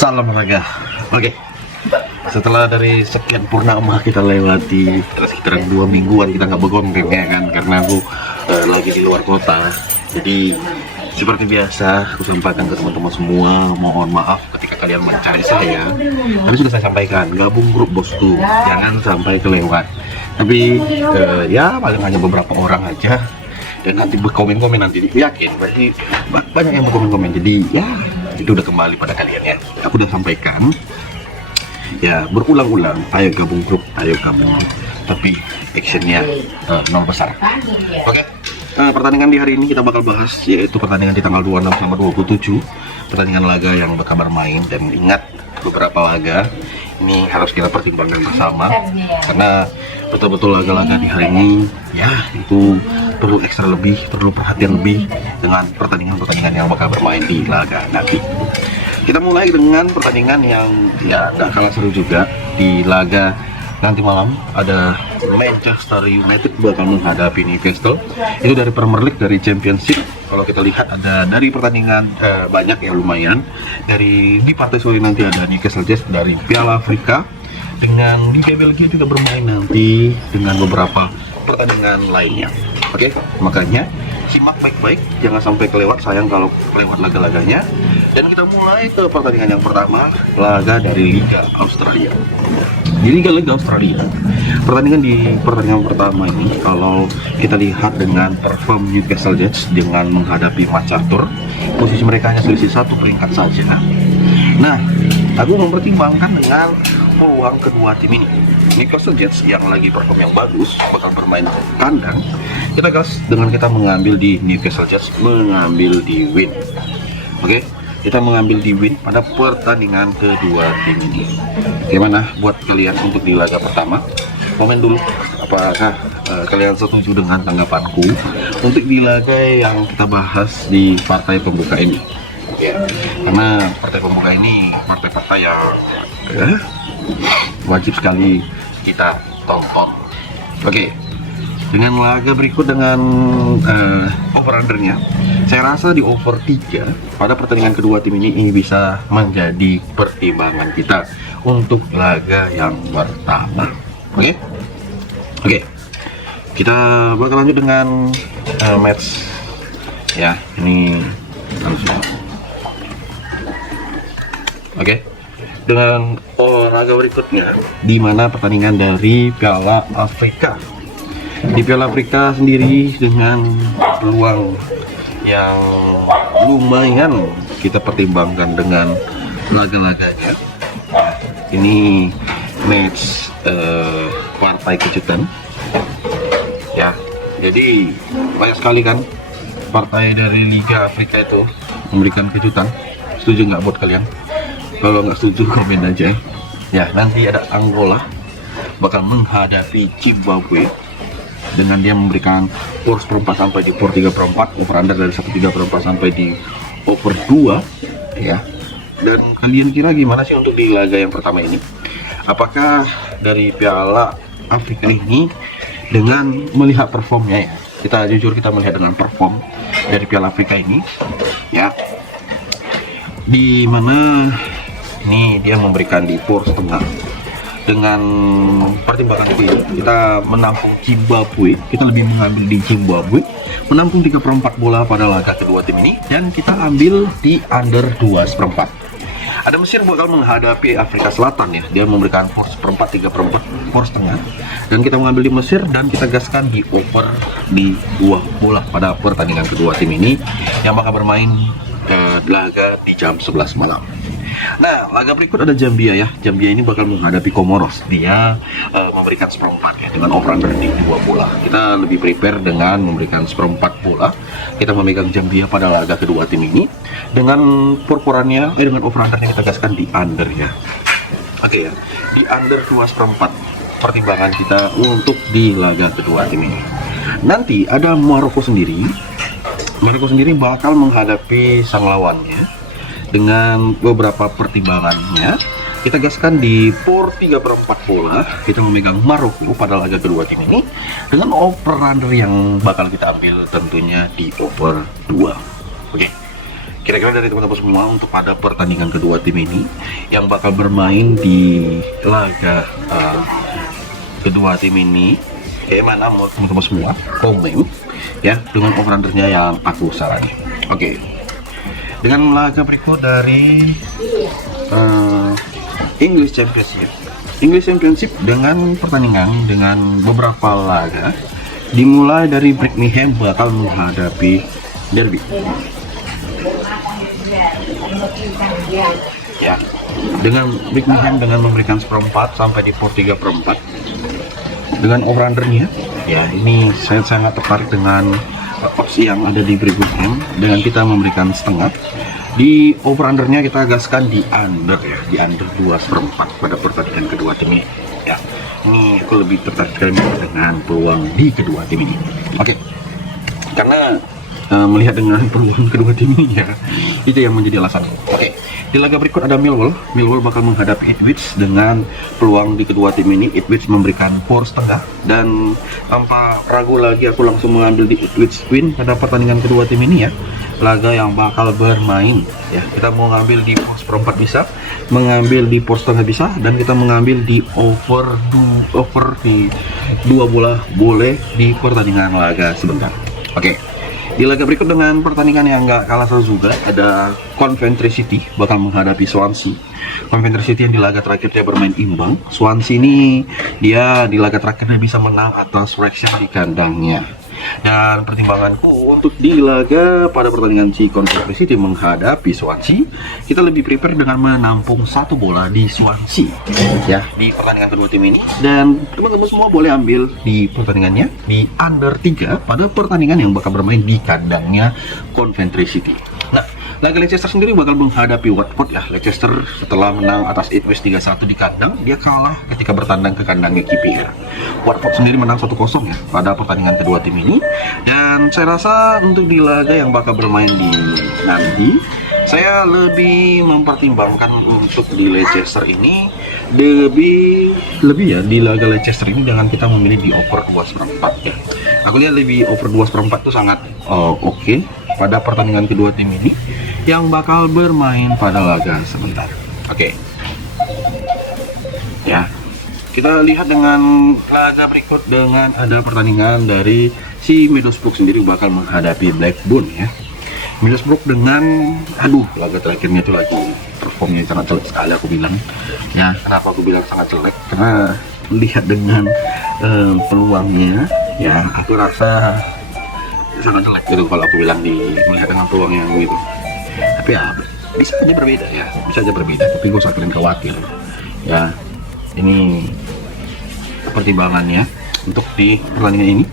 Salam olahraga. Oke, setelah dari sekian purnama kita lewati sekitar 2 mingguan kita nggak begondeng ya kan, karena aku lagi di luar kota. Jadi seperti biasa aku sampaikan ke teman-teman semua, mohon maaf ketika kalian mencari saya. Tadi sudah saya sampaikan, gabung grup bosku, jangan sampai kelewat. Tapi ya paling hanya beberapa orang aja, dan nanti berkomen-komen, nanti yakin pasti banyak yang berkomen-komen. Jadi ya itu udah kembali pada kalian ya. Aku udah sampaikan ya berulang-ulang, ayo gabung grup, ayo gabung. Tapi actionnya nol besar. Oke. Pertandingan di hari ini kita bakal bahas, yaitu pertandingan di tanggal 26 sama 27, pertandingan laga yang bakal bermain. Dan ingat, beberapa laga ini harus kita pertimbangkan bersama, karena betul-betul laga-laga di hari ini ya itu perlu ekstra lebih, perlu perhatian lebih dengan pertandingan-pertandingan yang bakal bermain di laga nanti. Kita mulai dengan pertandingan yang ya nggak kalah seru juga di laga nanti malam. Ada Manchester United bakal menghadapi Newcastle. Itu dari Premier League, dari Championship. Kalau kita lihat ada dari pertandingan banyak yang lumayan. Di partai sore nanti ada Newcastle Jets dari Piala Afrika, dengan Liga Belgia juga bermain nanti, dengan beberapa pertandingan lainnya. Oke, makanya simak baik-baik, jangan sampai kelewat, sayang kalau kelewat laga-laganya. Dan kita mulai ke pertandingan yang pertama, laga dari Liga Australia. Di Liga Australia, pertandingan pertama ini, kalau kita lihat dengan perform Newcastle Jets dengan menghadapi MacArthur, posisi mereka hanya selisih 1 peringkat saja. Nah, aku mempertimbangkan dengan peluang kedua tim ini. Newcastle Jets yang lagi perform yang bagus bakal bermain kandang. Kita gas dengan kita mengambil di Newcastle Jets, mengambil di win. Oke, kita mengambil di win pada pertandingan kedua tim ini. Gimana buat kalian untuk di laga pertama? Komen dulu apakah kalian setuju dengan tanggapanku untuk di laga yang kita bahas di partai pembuka ini ya, karena partai pembuka ini partai-partai yang wajib sekali kita tonton. Oke, dengan laga berikut, dengan over-undernya, saya rasa di over 3 pada pertandingan kedua tim ini bisa menjadi pertimbangan kita untuk laga yang pertama. Oke, kita bakal lanjut dengan match ya, ini langsung. Oke, dengan olahraga berikutnya, di mana pertandingan dari Piala Afrika. Di Piala Afrika sendiri dengan peluang yang lumayan kita pertimbangkan dengan laga-laganya. Ini match partai kejutan ya, jadi banyak sekali kan partai dari Liga Afrika itu memberikan kejutan. Setuju nggak buat kalian? Kalau nggak setuju komen aja ya. Nanti ada Angola bakal menghadapi Zimbabwe dengan dia memberikan power seperempat sampai di power 3/4, over under dari 1/3 sampai di over 2 ya. Dan kalian kira gimana sih untuk di laga yang pertama ini? Apakah dari Piala Afrika ini, dengan melihat performnya ya, kita melihat dengan perform dari Piala Afrika ini ya, di mana ini dia memberikan di power setengah. Dengan pertimbangan itu kita menampung Zimbabwe, kita lebih mengambil di Zimbabwe menampung 3/4 bola pada laga kedua tim ini, dan kita ambil di under 2/4. Ada Mesir bakal menghadapi Afrika Selatan ya, dia memberikan power 1/4, 3/4, power setengah, dan kita mengambil di Mesir dan kita gaskan di over di 2 bola pada pertandingan kedua tim ini yang bakal bermain laga di jam 11 malam. Nah, laga berikut ada Zambia ya. Zambia ini bakal menghadapi Comoros. Dia memberikan 1/4 ya, dengan over-under di 2 bola. Kita lebih prepare dengan memberikan 1/4 bola. Kita memegang Zambia pada laga kedua tim ini dengan purpurannya, dengan over-undernya kita gaskan di under ya. Oke ya, di under 2/4 pertimbangan kita untuk di laga kedua tim ini. Nanti ada Maroko sendiri. Maroko sendiri bakal menghadapi sang lawannya dengan beberapa pertimbangannya. Kita gaskan di power 3/4 bola. Kita memegang Maroko pada laga kedua tim ini dengan over under yang bakal kita ambil tentunya di over 2. Oke. Kira-kira dari teman-teman semua untuk pada pertandingan kedua tim ini yang bakal bermain di laga kedua tim ini, mana mau teman-teman semua komen ya dengan over-undernya yang aku saranin. Oke. Dengan laga berikut dari English Championship dengan pertandingan dengan beberapa laga, dimulai dari Birmingham bakal menghadapi Derby. Ya, dengan Birmingham dengan memberikan seperempat sampai di 3/4 dengan over-undernya, ya ini saya sangat tertarik dengan opsi yang ada di Birmingham dengan kita memberikan setengah. Di over-undernya kita gaskan di under ya, di under 2/4 pada pertandingan kedua tim ini ya. Ini aku lebih tertarik dengan peluang di kedua tim ini. Oke. Karena melihat dengan peluang kedua tim ini ya, itu yang menjadi alasan. Oke. Di laga berikut ada Millwall bakal menghadapi Ipswich. Dengan peluang di kedua tim ini, Ipswich memberikan 4,5, dan tanpa ragu lagi aku langsung mengambil di Ipswich win pada pertandingan kedua tim ini ya. Laga yang bakal bermain ya, kita mau ngambil di 4/4 bisa, mengambil di 4,5 bisa, dan kita mengambil di over di 2 bola boleh di pertandingan laga sebentar. Oke. Di laga berikut dengan pertandingan yang nggak kalah seru juga, ada Coventry City bakal menghadapi Swansea. Coventry City yang di laga terakhir dia bermain imbang. Swansea ini dia di laga terakhir dia bisa menang atas Wrexham di kandangnya. Dan pertimbanganku untuk di laga pada pertandingan si Coventry City menghadapi Swansea, kita lebih prepare dengan menampung 1 bola di Swansea ya di pertandingan kedua tim ini. Dan teman-teman semua boleh ambil di pertandingannya di under 3 pada pertandingan yang bakal bermain di kandangnya Coventry City. Nah, laga Leicester sendiri bakal menghadapi Watford ya. Leicester setelah menang atas Ipswich 3-1 di kandang, dia kalah ketika bertandang ke kandangnya KPR. Watford sendiri menang 1-0 ya pada pertandingan kedua tim ini. Dan saya rasa untuk di laga yang bakal bermain di nanti, saya lebih mempertimbangkan untuk di Leicester ini lebih ya, di laga Leicester ini dengan kita memilih di over 2/4 ya. Aku lihat lebih over 2/4 itu sangat oke pada pertandingan kedua tim ini yang bakal bermain pada laga sebentar. Oke. Ya. Kita lihat dengan laga berikut dengan ada pertandingan dari si Middlesbrough sendiri bakal menghadapi Blackburn ya. Middlesbrough dengan laga terakhirnya itu lagi performnya sangat jelek sekali aku bilang. Ya, kenapa aku bilang sangat jelek? Karena lihat dengan peluangnya ya, aku rasa sangat jelek gitu kalau aku bilang melihat dengan peluang yang gitu. Tapi ya bisa aja berbeda ya, tapi gue usah kalian khawatir ya. Ini pertimbangannya untuk di pertandingan ini.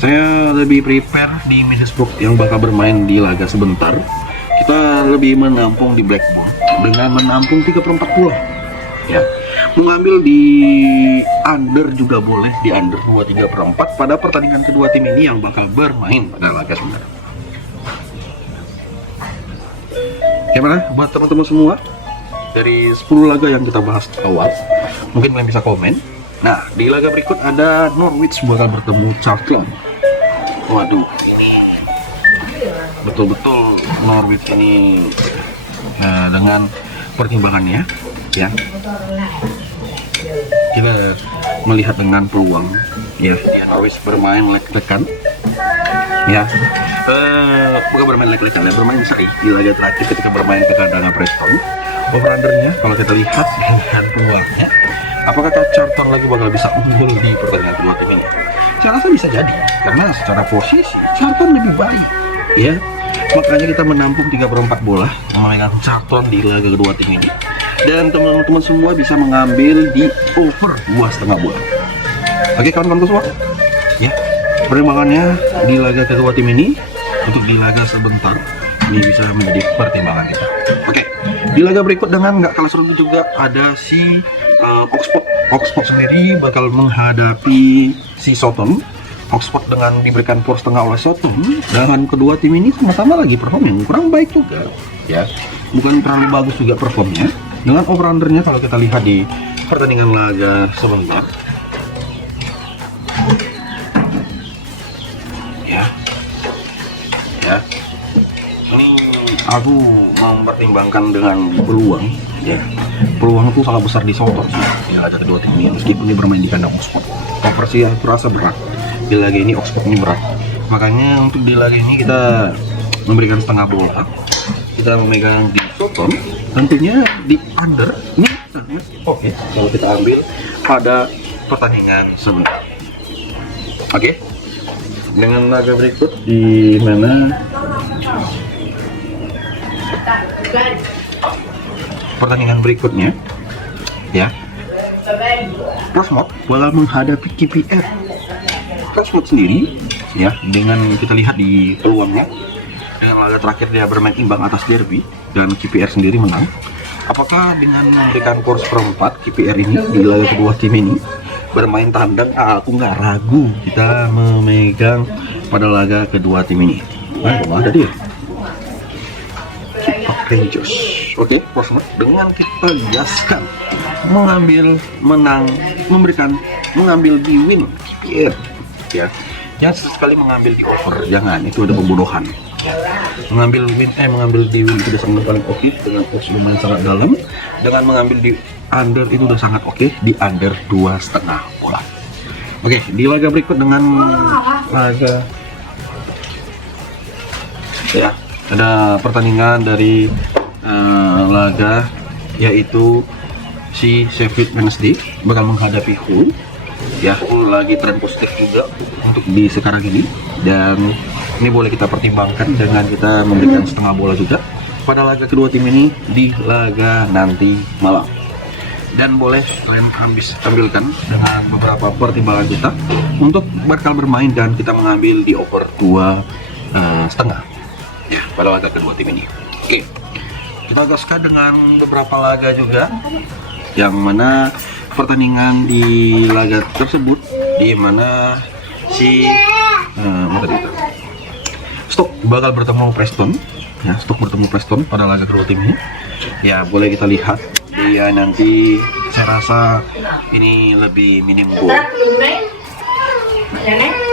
Saya lebih prepare di Middlesbrough yang bakal bermain di laga sebentar. Kita lebih menampung di Blackburn dengan menampung 3/4 bola ya. Mengambil di under juga boleh, di under 2/3/4 pada pertandingan kedua tim ini yang bakal bermain pada laga sebentar. Gimana buat teman-teman semua? Dari 10 laga yang kita bahas awal, mungkin kalian bisa komen. Nah, di laga berikut ada Norwich bakal bertemu Charlton. Waduh, ini betul-betul Norwich ini dengan pertimbangannya ya, kita melihat dengan peluang ya, Norwich bermain leg-legan ya, bukan bermain leg-legan ya, bermain seri di laga terakhir ketika bermain ke kandang Preston. Over-undernya kalau kita lihat dengan peluangnya, apakah Charlton lagi bakal bisa unggul di pertandingan kedua tim ini? Saya rasa bisa jadi, karena secara posisi Charlton lebih baik ya. Makanya kita menampung 3/4 bola memainkan Charlton di laga kedua tim ini. Dan teman-teman semua bisa mengambil di over 2,5 bola. Oke kawan-kawan semua ya, pertimbangannya di laga kedua tim ini untuk di laga sebentar ini bisa menjadi pertimbangan kita. Oke, di laga berikut dengan nggak kalah seru juga ada si Oxford sendiri bakal menghadapi si Southampton. Oxford dengan diberikan 4,5 oleh Southampton, dan kedua tim ini sama-sama lagi perform yang kurang baik juga ya, bukan terlalu bagus juga performnya. Dengan over-undernya kalau kita lihat di pertandingan laga sebentar ya, ini aku mempertimbangkan dengan peluang, ya peluang itu sangat besar di Soton sih di laga kedua tim ini, meskipun ini bermain di kandang Oxford. Oversi yang terasa berat di laga ini, Oxford ini berat, makanya untuk di laga ini kita memberikan setengah bola, kita memegang di Soton, tentunya di under ini sangat oke kalau kita ambil pada pertandingan sebentar. Oke, dengan laga berikut di mana pertandingan berikutnya ya, Portsmouth bola menghadapi KPR. Portsmouth sendiri ya, dengan kita lihat di peluangnya, dengan laga terakhir dia bermain imbang atas Derby dan KPR sendiri menang. Apakah dengan memberikan skor seperempat KPR ini di laga kedua tim ini bermain tandang, aku nggak ragu kita memegang pada laga kedua tim ini. Ada dia Rangers. Oke, Portsmouth dengan kita gaskan mengambil menang, mengambil di win KPR ya. Jangan sekali mengambil di over, jangan, itu ada pembunuhan. Mengambil di win itu udah sangat paling oke, dengan odds lumayan sangat dalam. Dengan mengambil di under itu udah sangat oke, di under 2,5 bola. Oke, di laga berikut dengan laga ya, ada pertandingan dari laga yaitu si Sheffield Wednesday bakal menghadapi Hull ya. Hull lagi tren positif juga untuk di sekarang ini, dan ini boleh kita pertimbangkan dengan kita memberikan setengah bola juga pada laga kedua tim ini di laga nanti malam. Dan boleh kalian ambilkan dengan beberapa pertimbangan kita untuk bakal bermain dan kita mengambil di over 2,5 ya pada laga kedua tim ini. Oke, kita gaskan dengan beberapa laga juga, yang mana pertandingan di laga tersebut di mana si Stoke bakal bertemu Preston ya. Stoke bertemu Preston pada laga kedua tim ini ya. Boleh kita lihat dia nanti, saya rasa ini lebih minim gol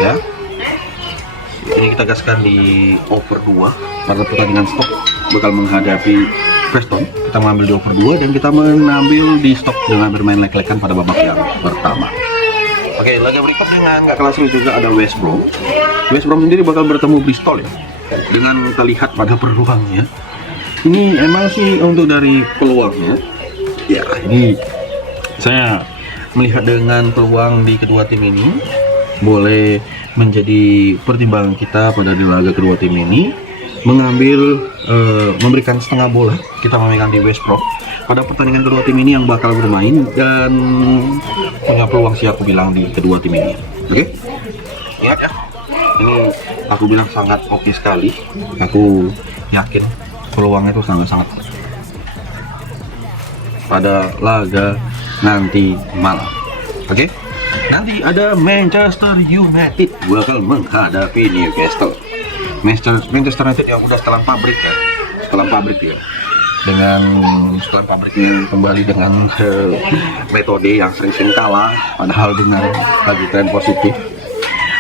ya. Ini kita gaskan di over 2 pada pertandingan Stoke bakal menghadapi Preston. Kita mengambil di over 2 dan kita mengambil di Stoke dengan bermain lek-lekan pada babak yang pertama. Oke, laga berikut dengan nggak kalah seru juga ada West Brom. West Brom sendiri bakal bertemu Bristol ya. Dengan kita lihat pada peluangnya, ini emang sih untuk dari peluangnya ya, ini saya melihat dengan peluang di kedua tim ini boleh menjadi pertimbangan kita pada di laga kedua tim ini, mengambil memberikan setengah bola, kita memegang di West Brom pada pertandingan kedua tim ini yang bakal bermain dan punya peluang sih aku bilang di kedua tim ini. Oke, ingat ya, ini aku bilang sangat oke sekali, aku yakin peluangnya itu sangat-sangat pada laga nanti malam. Oke, nanti ada Manchester United bakal menghadapi Newcastle. Manchester United yang udah setelan pabrik ya, dengan setelan pabriknya kembali dengan metode yang sering-sering kalah, padahal dengan lagi tren positif.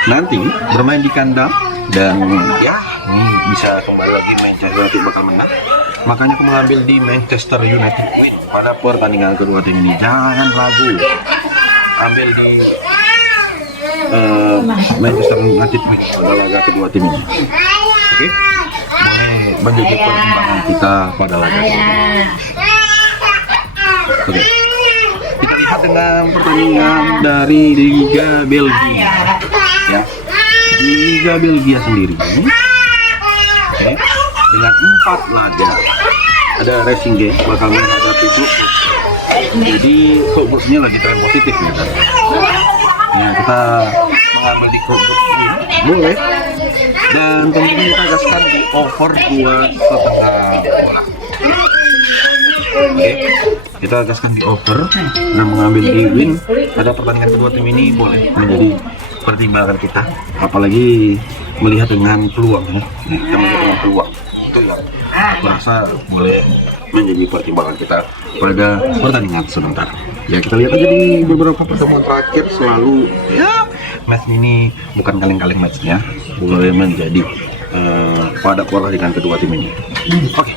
Nanti bermain di kandang dan ya ini bisa kembali lagi Manchester United bakal menang. Makanya aku mengambil di Manchester United win pada pertandingan kedua tim ini. Jangan ragu, ambil di Manchester United win pada laga kedua tim ini. Oke, boleh menjadi pertimbangan kita pada laga kedua tim ini. Oke, kita lihat dengan pertandingan dari Liga Belgia ya. Liga Belgia sendiri oke, dengan 4 laga ada Racing Game bakal menghadapi klub. Jadi klub-klubnya lagi tren positif nih. Nah, kita mengambil di klub ini boleh, dan tentunya kita gaskan di over 2,5 bola. Oke, kita gaskan di over dan mengambil di win pada pertandingan kedua tim ini boleh menjadi pertimbangan kita, apalagi melihat dengan peluang ya. Kita melihat dengan peluang itu ya, aku rasa boleh menjadi pertimbangan kita pada pertandingan sebentar ya. Kita lihat aja di beberapa pertemuan terakhir selalu ya, match ini bukan kaleng-kaleng matchnya, boleh menjadi pada pertandingan kedua tim ini. Oke.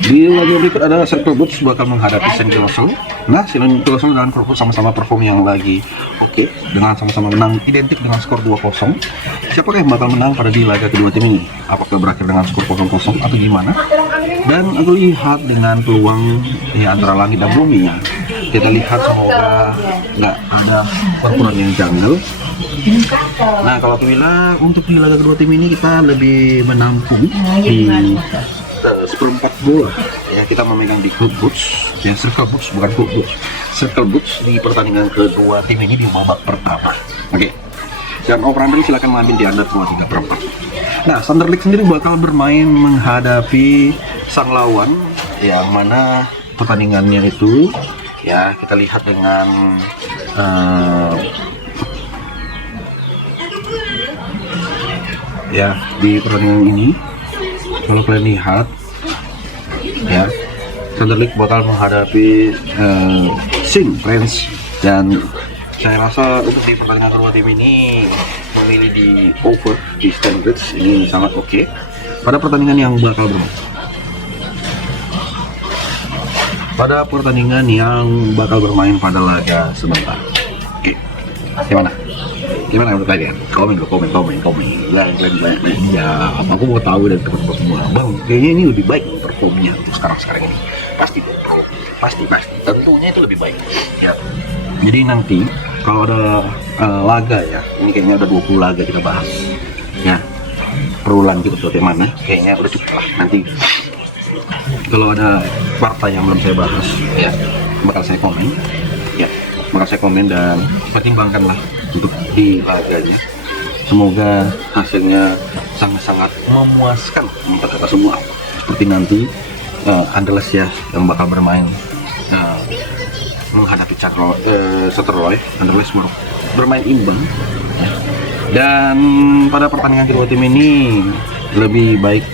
Di laga berikut ada Circle Boots bakal menghadapi St. Gilson. Nah, St. Gilson dan Corpus sama-sama perform yang lagi oke, dengan sama-sama menang identik dengan skor 2-0. Siapakah yang bakal menang pada di laga kedua tim ini? Apakah berakhir dengan skor 0-0 atau gimana? Dan aku lihat dengan peluang antara langit dan bumi ya. Kita lihat semoga nggak ada pertempuran yang janggal. Nah, kalau aku bilang untuk di laga kedua tim ini kita lebih menampung di seperempat bola ya, kita memegang di Club Boots ya, Circle Boots bukan Club Boots, Circle Boots di pertandingan kedua tim ini di babak pertama. Oke. Dan operan silakan mengambil di Anda semua 3/4. Nah, Sunderland sendiri bakal bermain menghadapi sang lawan yang mana pertandingannya itu ya kita lihat dengan ya di pertandingan ini kalau kalian lihat ya, Sunderland bakal menghadapi Sing Prince, dan saya rasa untuk di pertandingan kedua tim ini memilih di over di Stamford Bridge ini sangat oke pada pertandingan yang bakal bermain. Pada pertandingan yang bakal bermain pada laga sebentar. Oke, gimana? Gimana menurut kalian? Komen. Ya, aku mau tahu dari teman-teman semua. Bang, kayaknya ini lebih baik performnya untuk sekarang ini. Pasti. Tentunya itu lebih baik. Ya. Jadi nanti kalau ada laga ya, ini kayaknya ada 20 laga kita bahas. Ya, perulang gitu bagaimana? Kayaknya udah cukup lah. Nanti kalau ada partai yang belum saya bahas, ya bakal saya komen. Ya, bakal saya komen dan pertimbangkanlah untuk di laganya. Semoga hasilnya sangat-sangat memuaskan untuk kita semua. Seperti nanti Andalas ya yang bakal bermain menghadapi Sutherland. Andalas bermain imbang. Dan pada pertandingan kedua tim ini lebih baik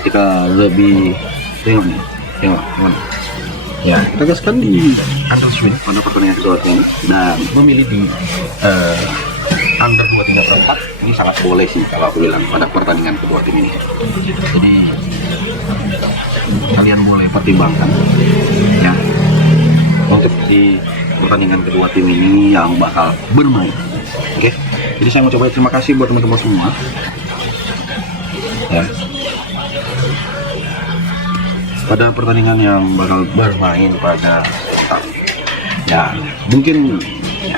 kita lebih tengok ya, kita gaskan di Anderswin pada pertandingan kedua ini dan memilih di under 2-3/4. Ini sangat boleh sih kalau aku bilang pada pertandingan kedua tim ini. Jadi kalian boleh pertimbangkan ya untuk di pertandingan kedua tim ini yang bakal bermain. Oke, jadi saya mau coba terima kasih buat teman-teman semua ya pada pertandingan yang bakal bermain pada ya, mungkin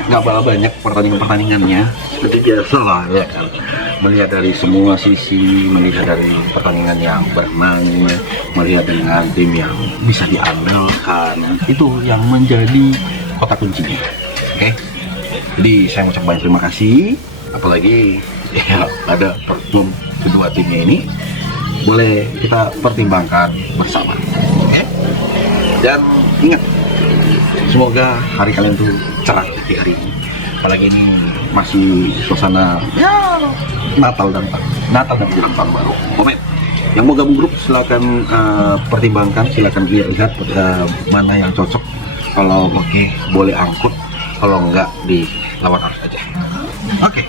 nggak banyak pertandingannya seperti biasa lah ya kan, melihat dari semua sisi, melihat dari pertandingan yang bermain, melihat dengan tim yang bisa diandalkan, itu yang menjadi kota kuncinya. Oke, jadi saya mengucapkan terima kasih, apalagi ya ada perform kedua timnya ini boleh kita pertimbangkan bersama. Oke? Dan ingat, semoga hari kalian tuh cerah di hari ini. Apalagi ini masih suasana ya Natal dan menjelang tahun baru. Komen. Yang mau gabung grup silakan pertimbangkan, silakan lihat mana yang cocok. Kalau oke, boleh angkut, kalau enggak di lawan arus aja. Oke.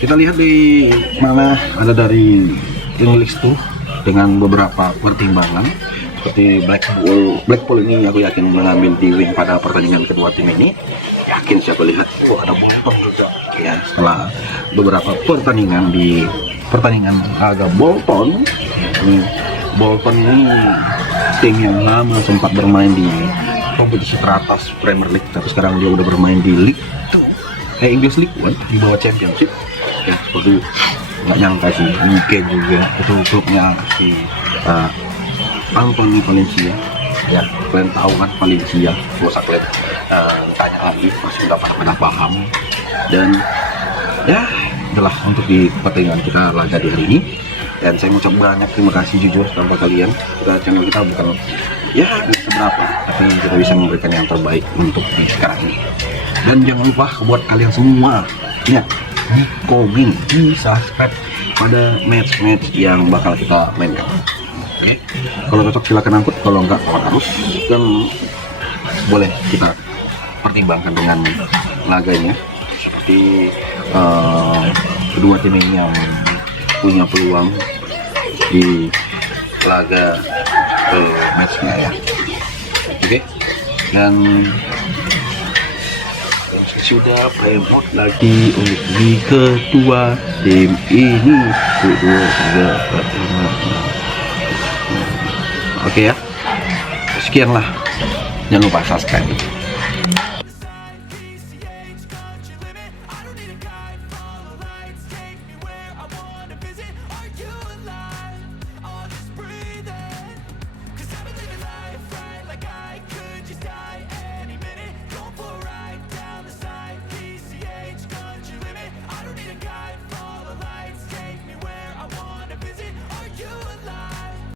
Kita lihat di mana ada dari English tuh dengan beberapa pertimbangan seperti Blackpool ini aku yakin mengambil di win pada pertandingan kedua tim ini. Yakin siapa lihat ada Bolton juga ya, setelah beberapa pertandingan di pertandingan agak Bolton ini tim yang lama sempat bermain di kompetisi teratas Premier League, tapi sekarang dia udah bermain di League 2 English League 1 di bawah Championship ya. Seperti nggak nyangka sih, mungkin juga itu klubnya si Anthony Valencia ya, kalian tahu kan Valencia, gak usah kalian tanya lagi, masih udah pada paham. Dan ya adalah untuk di pertandingan kita laga di hari ini, dan saya mengucap banyak terima kasih jujur tanpa kalian channel kita bukan ya seberapa, tapi kita bisa memberikan yang terbaik untuk di sekarang ini. Dan jangan lupa buat kalian semua ya di komen, di subscribe pada match-match yang bakal kita mainkan. Oke, kalau cocok silakan angkut, kalau enggak lawan arus, dan boleh kita pertimbangkan dengan laganya seperti kedua tim ini yang punya peluang di laga matchnya ya. Oke. Dan sudah play mode lagi untuk di kedua tim ini. 1, 2, 3, 4, 5, 6. Oke ya, sekian lah. Jangan lupa subscribe.